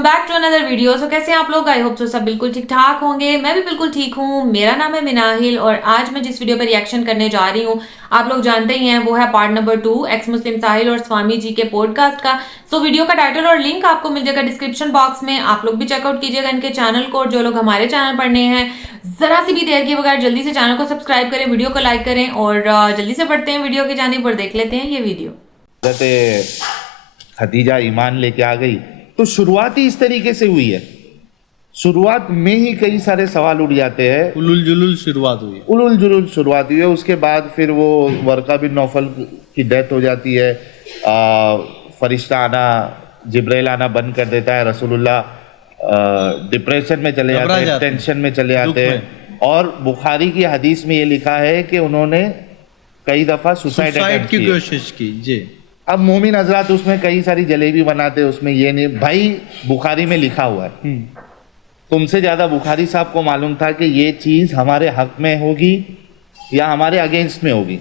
Welcome back to another video. So कैसे हैं आप लोग? आई होप सो सब बिल्कुल ठीक ठाक होंगे। मैं भी बिल्कुल ठीक हूँ। मेरा नाम है मिनाहिल और आज मैं जिस वीडियो पर रिएक्शन करने जा रही हूँ आप लोग जानते ही हैं, वो है पार्ट नंबर 2 एक्स मुस्लिम साहिल और स्वामी जी के पॉडकास्ट का। सो वीडियो का टाइटल और लिंक आपको मिल जाएगा डिस्क्रिप्शन बॉक्स में। आप लोग भी चेकआउट कीजिएगा इनके चैनल को। जो लोग हमारे चैनल पर नए हैं, जरा सी भी देर के बगैर जल्दी से चैनल को सब्सक्राइब करें, वीडियो को लाइक करें और जल्दी से बढ़ते हैं वीडियो की जानिब और देख लेते हैं ये वीडियो। खदीजा ईमान लेके आ गई तो शुरुआत ही इस तरीके से हुई है। शुरुआत में ही कई सारे सवाल उठ जाते हैं। उलुल जुलुल शुरुआत हुई है। उलुल जुलुल शुरुआत हुई है। उसके बाद फिर वो वर्का बिन नौफल की डेथ हो जाती है। फरिश्ता आना, जिब्राइल आना बंद कर देता है। रसूलुल्लाह डिप्रेशन में चले जाते हैं, टेंशन में चले जाते हैं। और बुखारी की हदीस में ये लिखा है कि उन्होंने कई दफा सुसाइड की कोशिश की जी। अब मोमिन हजरात उसमें कई सारी जलेबी बनाते हैं, उसमें ये नहीं भाई, बुखारी में लिखा हुआ है। तुमसे ज्यादा बुखारी साहब को मालूम था कि ये चीज हमारे हक में होगी या हमारे अगेंस्ट में होगी,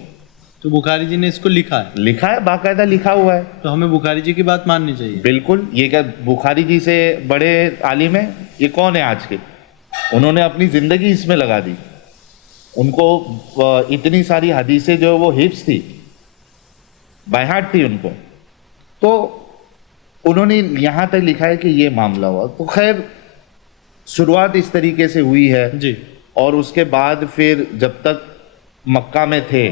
तो बुखारी जी ने इसको लिखा है बाकायदा लिखा हुआ है। तो हमें बुखारी जी की बात माननी चाहिए। बिल्कुल। ये क्या बुखारी जी से बड़े आलिम है? ये कौन है आज के? उन्होंने अपनी जिंदगी इसमें लगा दी। उनको इतनी सारी हदीसें जो वो हिफ्स थी, बाय हार्ट थी उनको, तो उन्होंने यहां तक लिखा है कि ये मामला हुआ। तो खैर शुरुआत इस तरीके से हुई है जी। और उसके बाद फिर जब तक मक्का में थे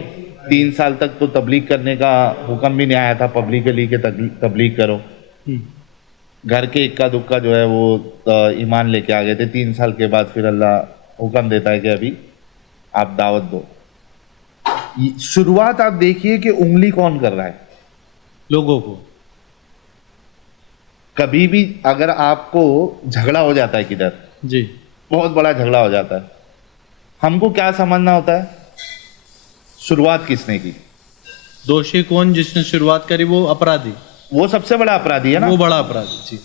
3 साल तक तो तबलीग करने का हुक्म भी नहीं आया था पब्लिकली के तबलीग करो। घर के इक्का दुक्का जो है वो ईमान लेके आ गए थे। 3 साल के बाद फिर अल्लाह हुक्म देता है कि अभी आप दावत दो। शुरुआत आप देखिए कि उंगली कौन कर रहा है लोगों को। कभी भी अगर आपको झगड़ा हो जाता है किधर जी, बहुत बड़ा झगड़ा हो जाता है, हमको क्या समझना होता है? शुरुआत किसने की? दोषी कौन? जिसने शुरुआत करी वो अपराधी, वो सबसे बड़ा अपराधी है ना। वो बड़ा अपराधी जी।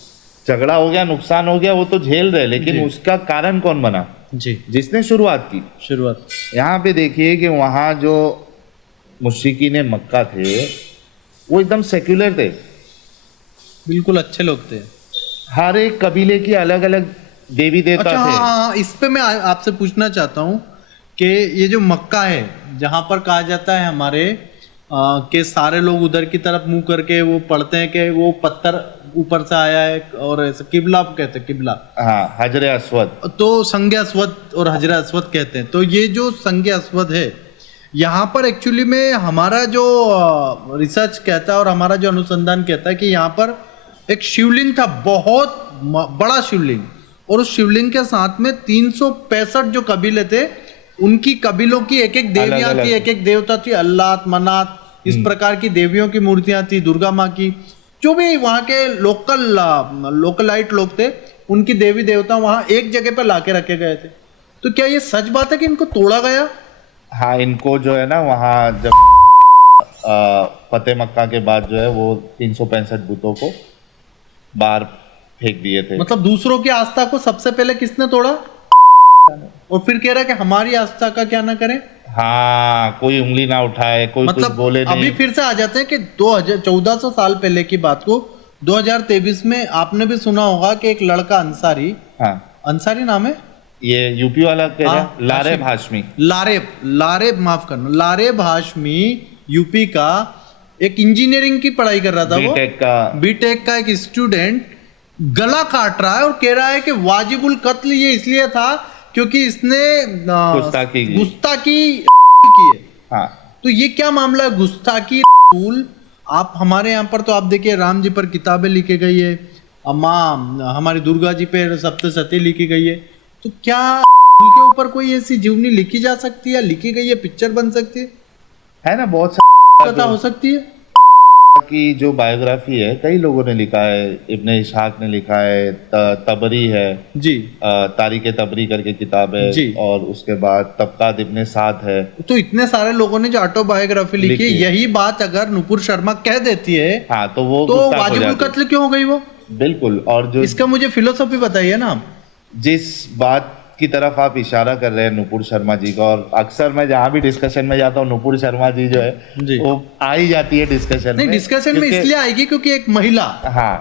झगड़ा हो गया, नुकसान हो गया, वो तो झेल रहे, लेकिन उसका कारण कौन बना? जी, जिसने शुरुआत की। शुरुआत। यहाँ पे देखिए कि वहां जो मुश्रिकीन मक्का थे वो एकदम सेक्युलर थे, बिल्कुल अच्छे लोग थे। हर एक कबीले की अलग अलग देवी देवता अच्छा, थे। हाँ, इस पे मैं आपसे पूछना चाहता हूँ कि ये जो मक्का है जहाँ पर कहा जाता है हमारे के सारे लोग उधर की तरफ मुंह करके वो पढ़ते हैं कि वो पत्थर ऊपर से आया है और ऐसे किबला कहते हैं, किबला। हाँ, हजरे अस्वद। तो संज्ञा अस्वद और हजरे अस्वद कहते हैं। तो ये जो संज्ञा अस्वद है यहाँ पर एक्चुअली में हमारा जो रिसर्च कहता है और हमारा जो अनुसंधान कहता है कि यहाँ पर एक शिवलिंग था, बहुत बड़ा शिवलिंग, और उस शिवलिंग के साथ में 365 जो कबीले थे उनकी कबीलों की एक एक देवियां थी, एक एक देवता थी, अल्लाह, मनात, इस प्रकार की देवियों की मूर्तियां थी, दुर्गा माँ की, जो भी वहाँ के लोकलाइट लोग थे उनकी देवी देवता वहाँ एक जगह पर लाके रखे गए थे। तो क्या ये सच बात है कि इनको तोड़ा गया? हाँ, इनको जो है ना वहाँ जब फतेह मक्का के बाद जो है वो 365 बुतों को बाहर फेंक दिए थे। मतलब दूसरों की आस्था को सबसे पहले किसने तोड़ा? और फिर कह रहा है कि हमारी आस्था का क्या ना करें। हाँ, कोई उंगली ना उठाए, कोई मतलब कुछ बोले नहीं। अभी फिर से आ जाते हैं कि 1400 साल पहले की बात को 2023 में आपने भी सुना होगा कि एक लड़का अंसारी, हाँ, अंसारी नाम है, ये यूपी वाला कह रहा हाँ, है, लारेब हाशमी। लारेब माफ करना, लारेब हाशमी यूपी का एक इंजीनियरिंग की पढ़ाई कर रहा था। वो बीटेक का एक स्टूडेंट गला काट रहा है और कह रहा है कि वाजिबुल कत्ल ये इसलिए था क्योंकि इसने गुस्ताखी की है। हाँ, तो ये क्या मामला है गुस्ताखी? आप हमारे यहाँ पर तो आप देखिए राम जी पर किताबें लिखी गई है, माँ हमारी दुर्गा जी पे सप्तशती लिखी गई है। तो क्या के ऊपर कोई ऐसी जीवनी लिखी जा सकती है, लिखी गई है, पिक्चर बन सकती है ना? बहुत कथा हो सकती है की जो बायोग्राफी है कई लोगों ने लिखा है। इब्ने इशाक ने लिखा है, तबरी है जी, तारीख तबरी करके किताब है जी, और उसके बाद तबकात इब्ने साद है। तो इतने सारे लोगों ने जो ऑटोबायोग्राफी लिखी है, यही बात अगर नुपुर शर्मा कह देती है, हाँ, तो वो तो वाजिबुल कत्ल क्यों हो गई वो? बिल्कुल। और जो इसका मुझे फिलोसॉफी बताइए ना। जिस बात की तरफ आप इशारा कर रहे हैं नुपुर शर्मा जी का, और अक्सर मैं जहाँ भी डिस्कशन में जाता हूँ नुपुर शर्मा जी जो है वो आ ही जाती है डिस्कशन में। डिस्कशन में इसलिए आएगी क्योंकि एक महिला, हाँ,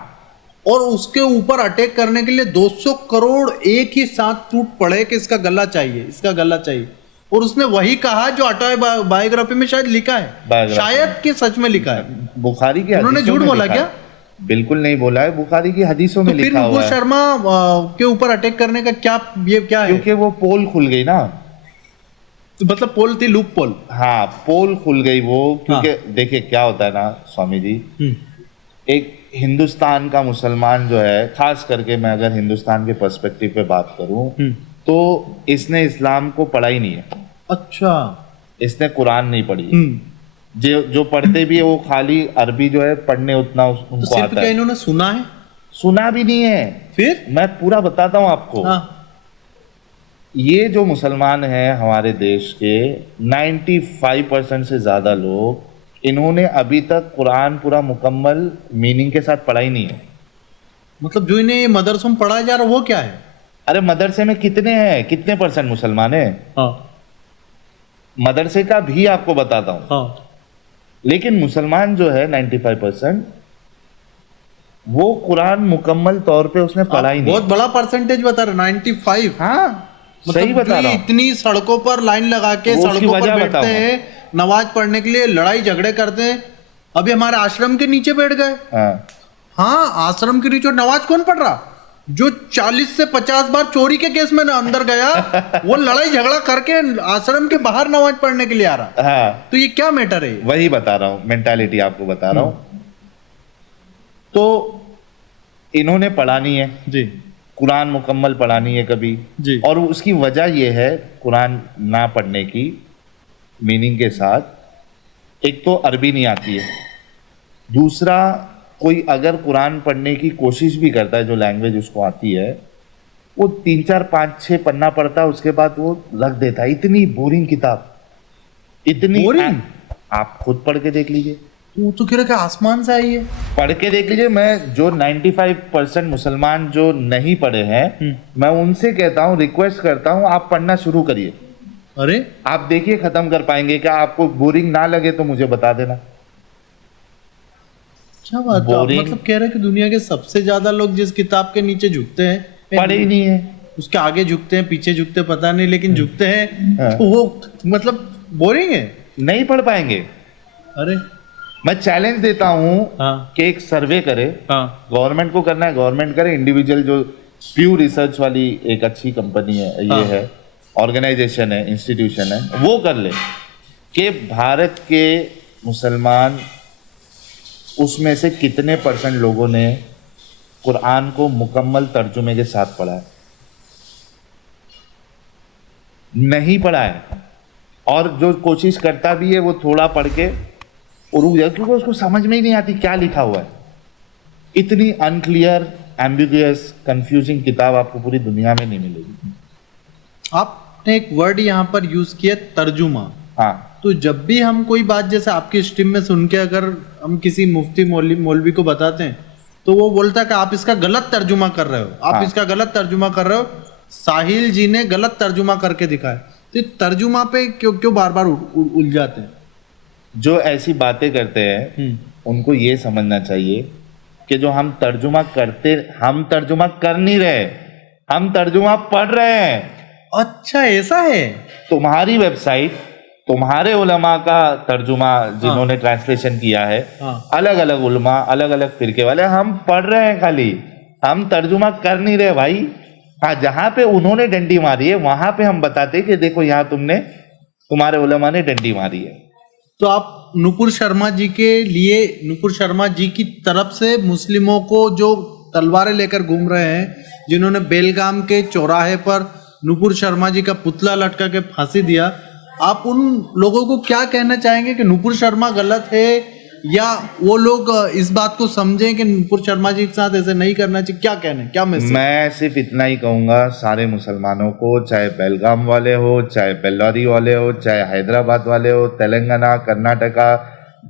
और उसके ऊपर अटैक करने के लिए 200 करोड़ एक ही साथ टूट पड़े कि इसका गला चाहिए, इसका गला चाहिए। और उसने वही कहा जो ऑटोबायोग्राफी में शायद लिखा है, बायोग्राफी शायद कि सच में लिखा है। बुखारी की उन्होंने हदीसों झूठ में बोला लिखा क्या? है। बिल्कुल नहीं बोला है, बुखारी की हदीसों में तो फिर लिखा हुआ नुपुर है। शर्मा के ऊपर अटैक करने का क्या, ये क्या है? क्योंकि वो पोल खुल गई ना, मतलब पोल थी, लूप पोल। हाँ पोल खुल गई वो, क्योंकि देखिए क्या होता है ना स्वामी जी, एक हिंदुस्तान का मुसलमान जो है, खास करके मैं अगर हिंदुस्तान के पर्सपेक्टिव पे बात करूं तो इसने इस्लाम को पढ़ा ही नहीं है। अच्छा। इसने कुरान नहीं पढ़ी है। जो पढ़ते भी है वो खाली अरबी जो है पढ़ने उतना तो उनको सिर्फ आता क्या है, इन्होंने सुना है? सुना भी नहीं है। फिर मैं पूरा बताता हूँ आपको। हाँ। ये जो मुसलमान हैं हमारे देश के 95% से ज्यादा लोग, इन्होंने अभी तक कुरान पूरा मुकम्मल मीनिंग के साथ पढ़ा ही नहीं है। मतलब जो इन्हें मदरसों में पढ़ाया जा रहा है वो क्या है? अरे मदरसे में कितने हैं, कितने % मुसलमान हैं? हाँ मदरसे का भी आपको बताता हूँ। हाँ। लेकिन मुसलमान जो है 95% वो कुरान मुकम्मल तौर पे उसने पढ़ा ही नहीं। बहुत बड़ा परसेंटेज बता रहे, 95। हाँ सही बता जो रहा ये हूँ। इतनी सड़कों पर लाइन लगा के वो उसकी सड़कों पर वजह बैठते बताऊं। हैं नमाज पढ़ने के लिए, लड़ाई झगड़े करते हैं। अभी हमारे आश्रम के नीचे बैठ गए। हाँ हाँ, आश्रम के नीचे नमाज कौन पढ़ रहा? जो 40 से 50 बार चोरी के केस में अंदर गया वो लड़ाई झगड़ा करके आश्रम के बाहर नमाज पढ़ने के लिए आ रहा। हाँ तो ये क्या मैटर है? वही बता रहा हूँ, मेंटालिटी आपको बता रहा हूँ। तो इन्होंने पढ़ा नहीं है जी कुरान, मुकम्मल पढ़ा नहीं है कभी जी। और उसकी वजह यह है कुरान ना पढ़ने की मीनिंग के साथ, एक तो अरबी नहीं आती है, दूसरा कोई अगर कुरान पढ़ने की कोशिश भी करता है जो लैंग्वेज उसको आती है, वो 3 4 5 6 पन्ना पढ़ता है, उसके बाद वो रख देता है। इतनी बोरिंग किताब, इतनी बोरिंग? आप खुद पढ़ के देख लीजिए, वो तो कह रहा कि आसमान से आई है। पढ़ के देख लीजिए। मैं जो 95% मुसलमान जो नहीं पढ़े हैं, मैं उनसे कहता हूँ, रिक्वेस्ट करता हूँ, आप पढ़ना शुरू करिए। अरे आप देखिए खत्म कर पाएंगे क्या? आपको बोरिंग ना लगे तो मुझे बता देना। क्या बात है? आप Boring। मतलब कह रहे हैं कि दुनिया के सबसे ज्यादा लोग जिस किताब के नीचे झुकते हैं, पढ़े ही नहीं है। उसके आगे झुकते हैं, पीछे झुकते हैं, पता नहीं, लेकिन झुकते हैं। हाँ। तो वो मतलब बोरिंग है। नहीं पढ़ पाएंगे। अरे मैं चैलेंज देता हूँ हाँ कि एक सर्वे करे, हाँ गवर्नमेंट को करना है गवर्नमेंट करे, इंडिविजुअल जो प्यू रिसर्च वाली एक अच्छी कंपनी है, ये हाँ। है, ऑर्गेनाइजेशन है, इंस्टीट्यूशन है, वो कर ले कि भारत के मुसलमान उसमें से कितने % लोगों ने कुरान को मुकम्मल तर्जुमे के साथ पढ़ा है। नहीं पढ़ा है, और जो कोशिश करता भी है वो थोड़ा पढ़ के और रुक जाए, क्योंकि उसको समझ में ही नहीं आती क्या लिखा हुआ है। इतनी अनक्लियर, एम्बिगुअस, कंफ्यूजिंग किताब आपको पूरी दुनिया में नहीं मिलेगी। आपने एक वर्ड यहाँ पर यूज किया, तर्जुमा। हाँ तो जब भी हम कोई बात जैसे आपकी स्ट्रीम में सुन के अगर हम किसी मुफ्ती मौलवी को बताते हैं तो वो बोलता है कि आप इसका गलत तर्जुमा कर रहे हो, आप हाँ। इसका गलत तर्जुमा कर रहे हो। साहिल जी ने गलत तर्जुमा करके दिखाया। तो ये तर्जुमा पे क्यों क्यों बार बार उलझाते हैं? जो ऐसी बातें करते हैं उनको ये समझना चाहिए कि जो हम तर्जुमा करते, हम तर्जुमा कर नहीं रहे, हम तर्जुमा पढ़ रहे हैं। अच्छा ऐसा है? तुम्हारी वेबसाइट, तुम्हारे उलमा का तर्जुमा जिन्होंने ट्रांसलेशन किया है, हाँ। अलग अलग उलमा, अलग अलग फिरके वाले, हम पढ़ रहे हैं खाली, हम तर्जुमा कर नहीं रहे भाई। हाँ, जहां पे उन्होंने डंडी मारी है वहां पे हम बताते कि देखो यहाँ तुम्हारे उलमा ने डंडी मारी है। तो आप नुपुर शर्मा जी के लिए, नुपुर शर्मा जी की तरफ से मुस्लिमों को जो तलवारें लेकर घूम रहे हैं, जिन्होंने बेलगाम के चौराहे पर नुपुर शर्मा जी का पुतला लटका के फांसी दिया, आप उन लोगों को क्या कहना चाहेंगे कि नुपुर शर्मा गलत है, या वो लोग इस बात को समझें कि नुपुर शर्मा जी के साथ ऐसे नहीं करना चाहिए? क्या कहना है, क्या मैसेज? मैं सिर्फ इतना ही कहूंगा सारे मुसलमानों को, चाहे बेलगाम वाले हो, चाहे बेल्लारी वाले हो, चाहे हैदराबाद वाले हो, तेलंगाना, कर्नाटका,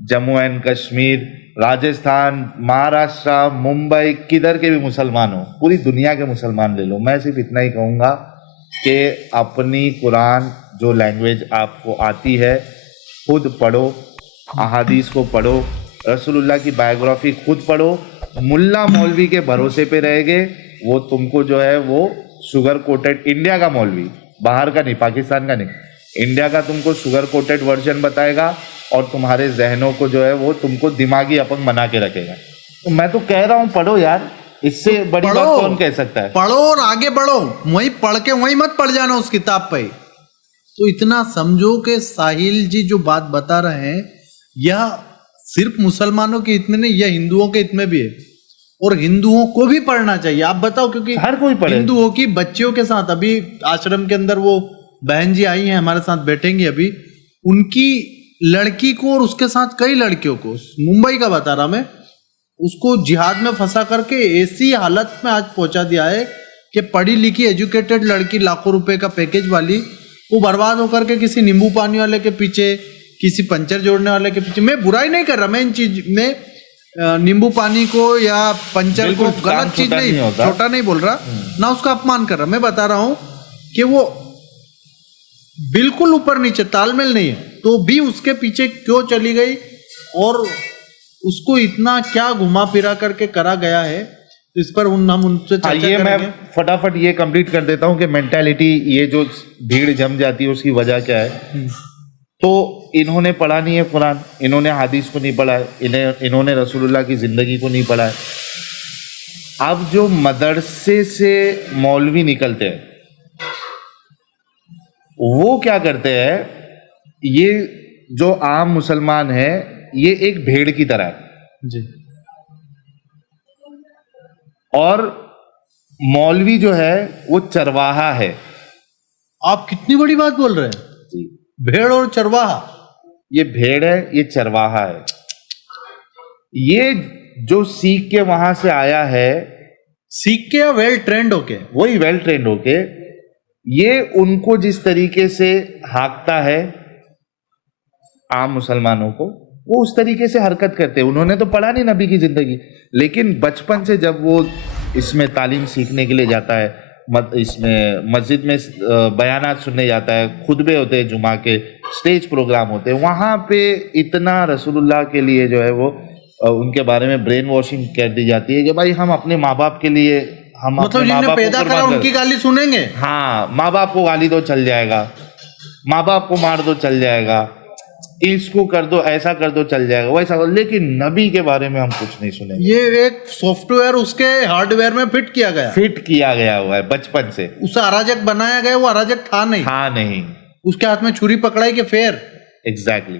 जम्मू एंड कश्मीर, राजस्थान, महाराष्ट्र, मुंबई, किधर के भी मुसलमान हो, पूरी दुनिया के मुसलमान ले लो, मैं सिर्फ इतना ही कहूँगा कि अपनी कुरान जो लैंग्वेज आपको आती है खुद पढ़ो, अहादीस को पढ़ो, रसूलुल्लाह की बायोग्राफी खुद पढ़ो, मुल्ला मौलवी के भरोसे पे रहेंगे, वो तुमको जो है वो शुगर कोटेड, इंडिया का मौलवी, बाहर का नहीं, पाकिस्तान का नहीं, इंडिया का तुमको शुगर कोटेड वर्जन बताएगा और तुम्हारे जहनों को जो है वो तुमको दिमागी अपंग बना के रखेगा। तो मैं तो कह रहा हूँ पढ़ो यार, इससे बड़ी बात कौन कह सकता है। पढ़ो और आगे बढ़ो, वहीं पढ़ के वहीं मत पढ़ जाना उस किताब पे। तो इतना समझो कि साहिल जी जो बात बता रहे हैं यह सिर्फ मुसलमानों के हित में नहीं, यह हिंदुओं के हित में भी है और हिंदुओं को भी पढ़ना चाहिए। आप बताओ, क्योंकि हर कोई पढ़े। हिंदुओं की बच्चियों के साथ अभी आश्रम के अंदर वो बहन जी आई हैं हमारे साथ बैठेंगी अभी, उनकी लड़की को और उसके साथ कई लड़कियों को, मुंबई का बता रहा मैं, उसको जिहाद में फंसा करके ऐसी हालत में आज पहुंचा दिया है कि पढ़ी लिखी एजुकेटेड लड़की, लाखों रुपए का पैकेज वाली, वो बर्बाद होकर के किसी नींबू पानी वाले के पीछे, किसी पंचर जोड़ने वाले के पीछे। मैं बुराई नहीं कर रहा, मैं इन चीज में नींबू पानी को या पंचर को गलत चीज नहीं, छोटा नहीं बोल रहा, ना उसका अपमान कर रहा, मैं बता रहा हूं कि वो बिल्कुल ऊपर नीचे तालमेल नहीं है, तो भी उसके पीछे क्यों चली गई और उसको इतना क्या घुमा फिरा करके करा गया है, तो इस पर हम उनसे चर्चा ये करेंगे। मैं फटाफट ये कंप्लीट कर देता हूँ कि मेंटालिटी, ये जो भीड़ जम जाती है उसकी वजह क्या है। तो इन्होंने पढ़ा नहीं है कुरान, इन्होंने हदीस को नहीं पढ़ा है, इन्होंने रसूलुल्लाह की जिंदगी को नहीं पढ़ा है। अब जो मदरसे से मौलवी निकलते हैं वो क्या करते हैं, ये जो आम मुसलमान है ये एक भेड़ की तरह है जी, और मौलवी जो है वो चरवाहा है। आप कितनी बड़ी बात बोल रहे हैं, जी, भेड़ और चरवाहा। ये भेड़ है, ये चरवाहा है। ये जो सीख के वहां से आया है, सीख के या वेल ट्रेंड होके, वही वेल ट्रेंड होके, ये उनको जिस तरीके से हाँकता है आम मुसलमानों को, वो उस तरीके से हरकत करते हैं। उन्होंने तो पढ़ा नहीं नबी की जिंदगी, लेकिन बचपन से जब वो इसमें तालीम सीखने के लिए जाता है, इसमें मस्जिद में बयानात सुनने जाता है, खुतबे होते हैं जुमा के, स्टेज प्रोग्राम होते हैं, वहाँ पे इतना रसूलुल्लाह के लिए जो है वो उनके बारे में ब्रेन वॉशिंग कर दी जाती है कि भाई हम अपने माँ बाप के लिए, हम मतलब जिन्हें पैदा करा उनकी गाली सुनेंगे। हाँ, माँ बाप को गाली दो चल जाएगा, माँ बाप को मार दो चल जाएगा, इसको कर दो, ऐसा कर दो चल जाएगा, वैसा कर, लेकिन नबी के बारे में हम कुछ नहीं सुनेंगे। ये एक सॉफ्टवेयर उसके हार्डवेयर में फिट किया गया हुआ है बचपन से। उसे अराजक बनाया गया, वो अराजक था नहीं, उसके हाथ में छुरी पकड़ाई के फेर। एग्जैक्टली।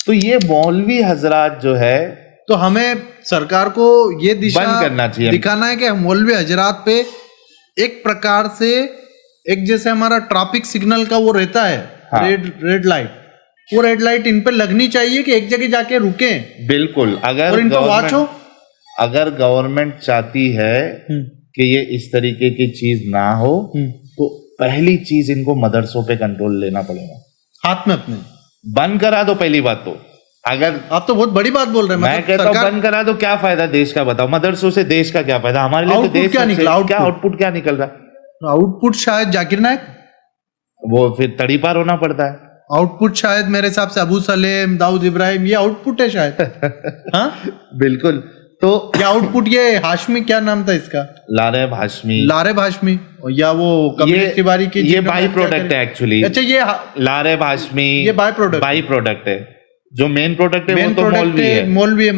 तो ये मौलवी हजरात जो है, तो हमें सरकार को ये दिशा बंद करना चाहिए, दिखाना है कि मौलवी हजरात पे एक प्रकार से, एक जैसे हमारा ट्रैफिक सिग्नल का वो रहता है, हाँ, रेड लाइट, वो रेड लाइट इन पे लगनी चाहिए कि एक जगह जाके रुके। बिल्कुल। और इनको वॉच हो, अगर गवर्नमेंट चाहती है कि ये इस तरीके की चीज ना हो, तो पहली चीज इनको मदरसों पे कंट्रोल लेना पड़ेगा, हाथ में अपने बंद करा दो। पहली बात तो, अगर आप तो बहुत बड़ी बात बोल रहे हैं, मैं कहता हूँ बंद करा दो, क्या फायदा देश का, बताओ। मदरसों से देश का क्या फायदा, हमारे लिए तो देश क्या निकला, क्या आउटपुट क्या निकल रहा है? आउटपुट शायद जाकिर नायक, वो फिर तड़ीपार होना पड़ता है। आउटपुट शायद मेरे हिसाब से अबू सलेम, दाऊद इब्राहिम, ये आउटपुट है शायद। हाँ बिल्कुल। तो ये आउटपुट, ये हाशमी, क्या नाम था इसका, लारेब हाशमी, या वो कमलेश तिवारी की, ये बाई प्रोडक्ट है एक्चुअली। अच्छा, ये लारेब हाशमी ये बाई प्रोडक्ट है। जो मेन प्रोडक्ट है वो तो मौलवी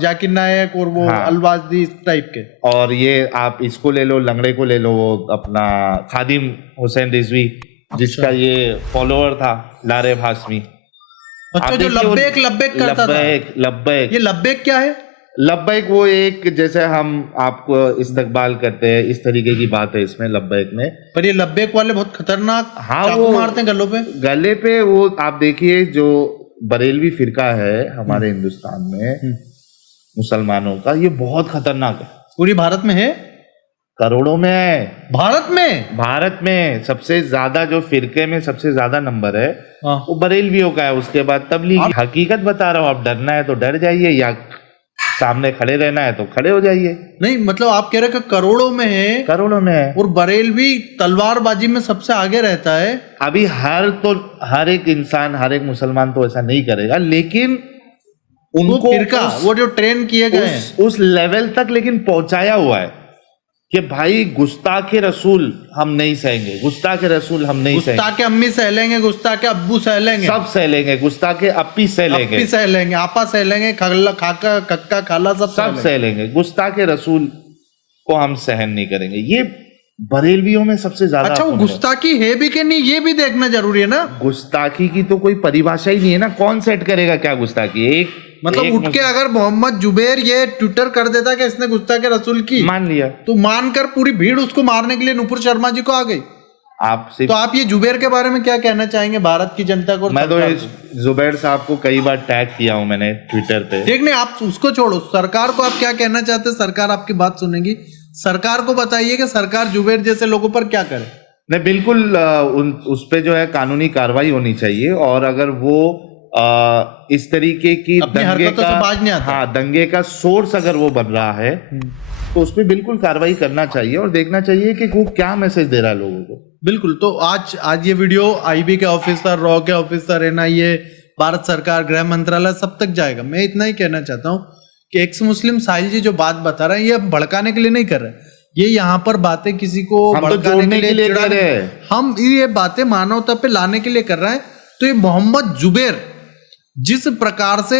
जाकिर नायक और वो अलवाजी टाइप के। और ये आप इसको ले लो, लंगड़े को ले लो, वो अपना खादिम हुसैन रिजवी, जिसका ये फॉलोअर था लारेब हाशमी। अच्छा, जो लब्बैक करता था। लब्बैक, ये लब्बैक क्या है? लब्बैक वो एक, जैसे हम आपको इस्तकबाल करते हैं, इस तरीके की बात है इसमें लब्बैक में। पर ये लब्बैक वाले बहुत खतरनाक, हाँ, वो मारते हैं गले पे। वो आप देखिए, जो बरेलवी फिरका है हमारे हिंदुस्तान में मुसलमानों का, ये बहुत खतरनाक है। पूरी भारत में है, करोड़ों में है। भारत में सबसे ज्यादा, जो फिरके में सबसे ज्यादा नंबर है वो बरेलवियों का है, उसके बाद तबलीगी। हकीकत बता रहा हूँ, आप डरना है तो डर जाइए, या सामने खड़े रहना है तो खड़े हो जाइए। नहीं, मतलब आप कह रहे हैं कि करोड़ों में है, और बरेलवी तलवारबाजी में सबसे आगे रहता है। अभी हर एक इंसान, हर एक मुसलमान तो ऐसा नहीं करेगा, लेकिन उनको फिरका वो जो ट्रेन किए गए हैं उस लेवल तक लेकिन पहुंचाया हुआ है कि भाई गुस्ताखे रसूल हम नहीं सहेंगे, गुस्ताखे रसूल हम नहीं सहेंगे, गुस्ताखे अम्मी सह लेंगे, गुस्ताखे अब्बू सह लेंगे, सब सह लेंगे, गुस्ताखे अपी सह लेंगे, अप्पी सह लेंगे, आपा सह लेंगे, खगला खाका कक्का खाला सब सह लेंगे, गुस्ताखे रसूल को हम सहन नहीं करेंगे। ये बरेलवियों में सबसे ज्यादा। अच्छा, वो गुस्ताखी है भी कि नहीं ये भी देखना जरूरी है ना। गुस्ताखी की तो कोई परिभाषा ही नहीं है ना, कौन सेट करेगा क्या गुस्ताखी? एक मतलब उठ के अगर मोहम्मद जुबैर ये ट्विटर कर देता कि इसने गुस्ताखे रसूल की, मान लिया, तो मानकर पूरी भीड़ उसको मारने के लिए नुपुर शर्मा जी को आ गई। तो आप ये जुबैर के बारे में क्या कहना चाहेंगे भारत की जनता को? मैं तो जुबैर साहब को कई बार टैग किया हूं मैंने ट्विटर पे। ठीक नहीं, आप उसको छोड़ो, सरकार को आप क्या कहना चाहते हैं? सरकार आपकी बात सुनेगी। सरकार को बताइए कि सरकार जुबैर जैसे लोगों पर क्या करे। नहीं, बिल्कुल उस पे जो है कानूनी कार्रवाई होनी चाहिए, और अगर वो इस तरीके की दंगे का, बाज नहीं आता। हाँ, दंगे का सोर्स अगर वो बन रहा है तो उस पर बिल्कुल कार्रवाई करना चाहिए और देखना चाहिए कि वो क्या मैसेज दे रहा है लोगों को। बिल्कुल। तो आज ये वीडियो आईबी के ऑफिसर, रॉ के ऑफिसर, एनआईए, भारत सरकार, गृह मंत्रालय सब तक जाएगा। मैं इतना ही कहना चाहता हूँ कि एक्स मुस्लिम साहिल जी जो बात बता रहे हैं ये भड़काने के लिए नहीं कर रहे, ये यहाँ पर बातें किसी को भड़काने के लिए कर रहे हैं। हम ये बातें मानवता पे लाने के लिए कर रहे हैं। तो ये मोहम्मद जुबैर जिस प्रकार से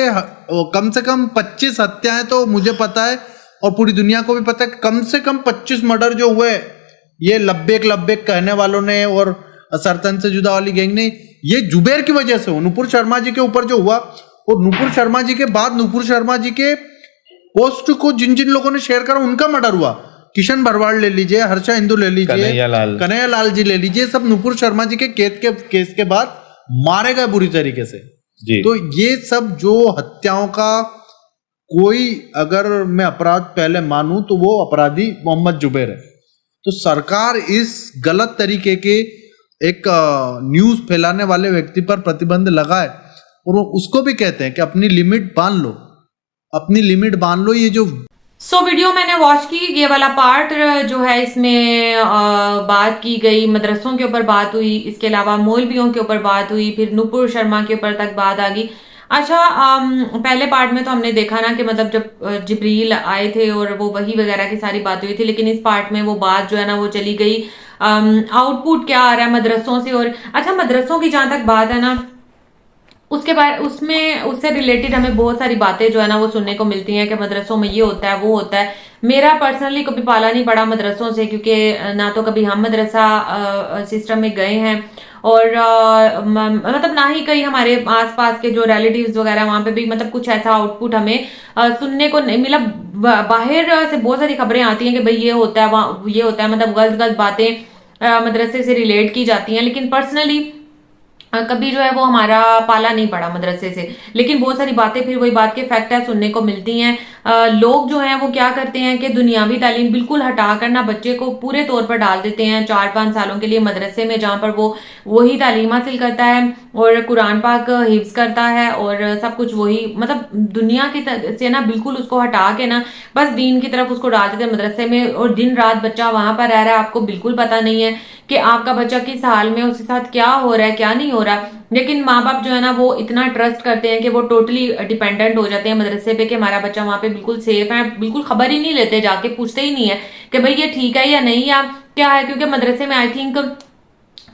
कम 25 हत्याएं तो मुझे पता है और पूरी दुनिया को भी पता है, कम से कम 25 मर्डर जो हुए ये लब्बेक कहने वालों ने और सरतन से जुदा वाली गैंग ने, ये जुबैर की वजह से हो। नुपुर शर्मा जी के ऊपर जो हुआ, और नुपुर शर्मा जी के बाद नुपुर शर्मा जी के पोस्ट को जिन जिन लोगों ने शेयर करा उनका मर्डर हुआ। किशन भरवाड़ ले लीजिए, हर्षा हिंदू ले लीजिए, कन्हैया लाल जी ले लीजिए, सब नुपुर शर्मा जी के केस के बाद मारे गए बुरी तरीके से जी। तो ये सब जो हत्याओं का कोई अगर मैं अपराध पहले मानूं तो वो अपराधी मोहम्मद जुबैर है। तो सरकार इस गलत तरीके के एक न्यूज फैलाने वाले व्यक्ति पर प्रतिबंध लगाए, और वो उसको भी कहते हैं कि अपनी लिमिट बांध लो, अपनी लिमिट बांध लो। ये जो वीडियो मैंने वॉच की, ये वाला पार्ट जो है इसमें बात की गई, मदरसों के ऊपर बात हुई, इसके अलावा मौलवियों के ऊपर बात हुई, फिर नुपुर शर्मा के ऊपर तक बात आ गई। अच्छा, पहले पार्ट में तो हमने देखा ना कि मतलब जब जिब्रील आए थे और वो वही वगैरह की सारी बात हुई थी, लेकिन इस पार्ट में वो बात जो है ना वो चली गई आउटपुट क्या आ रहा है मदरसों से। और अच्छा, मदरसों की जहां तक बात है ना, उसके बाद उससे रिलेटेड हमें बहुत सारी बातें जो है ना वो सुनने को मिलती हैं कि मदरसों में ये होता है वो होता है। मेरा पर्सनली कभी पाला नहीं पड़ा मदरसों से, क्योंकि ना तो कभी हम मदरसा सिस्टम में गए हैं और मतलब ना ही कहीं हमारे आसपास के जो रिलेटिव्स वगैरह वहां पे भी मतलब कुछ ऐसा आउटपुट हमें सुनने को नहीं मिला। बाहर से बहुत सारी खबरें आती हैं कि भाई ये होता है वहां ये होता है, मतलब गलत बातें मदरसे से रिलेट की जाती हैं, लेकिन पर्सनली कभी जो है वो हमारा पाला नहीं पड़ा मदरसे से। लेकिन बहुत सारी बातें फिर वही बात के फैक्ट है सुनने को मिलती हैं। लोग जो हैं वो क्या करते हैं कि दुनियावी तालीम बिल्कुल हटा कर ना बच्चे को पूरे तौर पर डाल देते हैं 4-5 सालों के लिए मदरसे में, जहां पर वो वही तालीम हासिल करता है और कुरान पाक हिफ्ज करता है और सब कुछ वही, मतलब दुनिया की से ना बिल्कुल उसको हटा के ना बस दीन की तरफ उसको डाल देते हैं मदरसे में, और दिन रात बच्चा वहां पर रह रहा है। आपको बिल्कुल पता नहीं है कि आपका बच्चा किस हाल में, उसके साथ क्या हो रहा है क्या नहीं हो रहा। लेकिन माँ बाप जो है ना वो इतना ट्रस्ट करते हैं कि वो टोटली डिपेंडेंट हो जाते हैं मदरसे पे कि हमारा बच्चा वहां पे बिल्कुल सेफ है, बिल्कुल खबर ही नहीं लेते, जाके पूछते ही नहीं है कि भाई ये ठीक है या नहीं या क्या है, क्योंकि मदरसे में आई थिंक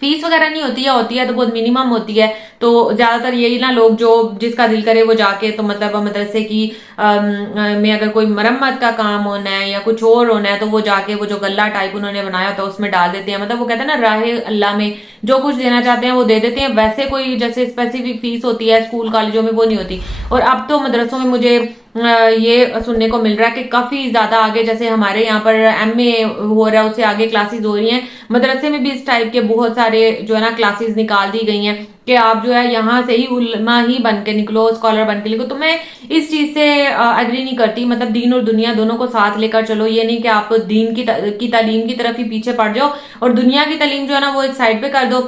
फीस वगैरह नहीं होती है, होती है तो बहुत मिनिमम होती है। तो ज्यादातर यही ना लोग जो जिसका दिल करे वो जाके, तो मतलब मदरसे की में अगर कोई मरम्मत का काम होना है या कुछ और होना है तो वो जाके वो जो गल्ला टाइप उन्होंने बनाया होता है उसमें डाल देते हैं। मतलब वो कहते हैं ना राहे अल्लाह में जो कुछ देना चाहते हैं वो दे देते हैं। वैसे कोई जैसे स्पेसिफिक फीस होती है स्कूल कॉलेजों में वो नहीं होती। और अब तो मदरसों में मुझे ये सुनने को मिल रहा है कि काफी ज्यादा आगे, जैसे हमारे यहाँ पर MA हो रहा है उससे आगे क्लासेस हो रही हैं, मदरसे में भी इस टाइप के बहुत सारे जो है ना क्लासेस निकाल दी गई हैं कि आप जो है यहाँ से ही उलमा ही बन के निकलो, स्कॉलर बन के निकलो। तो मैं इस चीज से एग्री नहीं करती। मतलब दीन और दुनिया दोनों को साथ लेकर चलो, ये नहीं कि आप दीन की तालीम की तरफ ही पीछे पड़ जाओ और दुनिया की तालीम जो है ना वो एक साइड पे कर दो।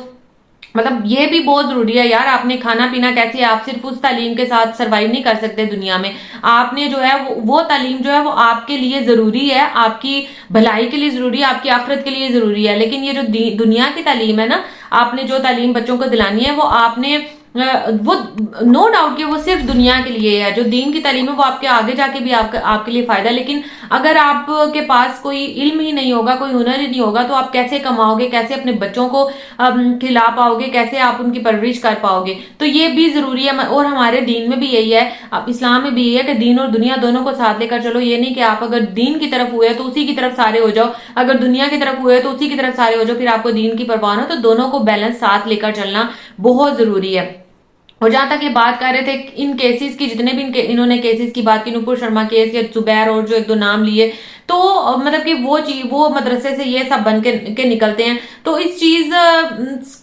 मतलब ये भी बहुत जरूरी है यार। आपने खाना पीना कैसे, आप सिर्फ उस तालीम के साथ सरवाइव नहीं कर सकते दुनिया में। आपने जो है वो तालीम जो है वो आपके लिए जरूरी है, आपकी भलाई के लिए जरूरी है, आपकी आखिरत के लिए जरूरी है। लेकिन ये जो दुनिया की तालीम है ना, आपने जो तालीम बच्चों को दिलानी है वो आपने वो नो डाउट कि वो सिर्फ दुनिया के लिए है। जो दीन की तालीम है वो आपके आगे जाके भी आपके लिए फायदा, लेकिन अगर आपके पास कोई इल्म ही नहीं होगा, कोई हुनर ही नहीं होगा, तो आप कैसे कमाओगे, कैसे अपने बच्चों को खिला पाओगे, कैसे आप उनकी परवरिश कर पाओगे। तो ये भी जरूरी है, और हमारे दीन में भी यही है, अब इस्लाम में भी यही है कि दीन और दुनिया दोनों को साथ लेकर चलो। ये नहीं कि आप अगर दीन की तरफ हुए तो उसी की तरफ सारे हो जाओ, अगर दुनिया की तरफ हुए तो उसी की तरफ सारे हो जाओ, फिर आपको दीन की परवाह ना। तो दोनों को बैलेंस साथ लेकर चलना बहुत जरूरी है। और जहां तक ये बात कर रहे थे इन केसेस की, जितने भी इन्होंने केसेस की बात की, नुपुर शर्मा केस या जुबैर और जो एक दो नाम लिए, तो मतलब कि वो मदरसे से ये सब बन के निकलते हैं। तो इस चीज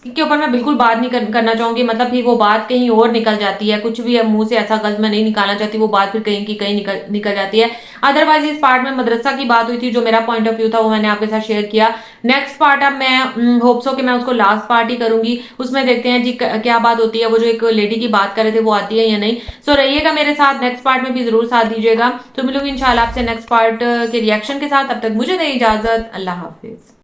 के ऊपर मैं बिल्कुल बात नहीं करना चाहूंगी। मतलब फिर वो बात कहीं और निकल जाती है, कुछ भी मुंह से ऐसा गलत मैं नहीं निकालना चाहती, वो बात फिर कहीं की कहीं निकल जाती है। अदरवाइज इस पार्ट में मदरसा की बात हुई थी, जो मेरा पॉइंट ऑफ व्यू था वो मैंने आपके साथ शेयर किया। नेक्स्ट पार्ट अब मैं होप्स हो कि मैं उसको लास्ट पार्ट ही करूंगी, उसमें देखते हैं जी क्या बात होती है। वो जो एक लेडी की बात कर रहे थे वो आती है या नहीं। सो रहिएगा मेरे साथ, नेक्स्ट पार्ट में भी जरूर साथ दीजिएगा। तो मिलूंगी इंशाल्लाह आपसे नेक्स्ट पार्ट के रिएक्शन के साथ। तब तक मुझे दें इजाजत, अल्लाह हाफिज।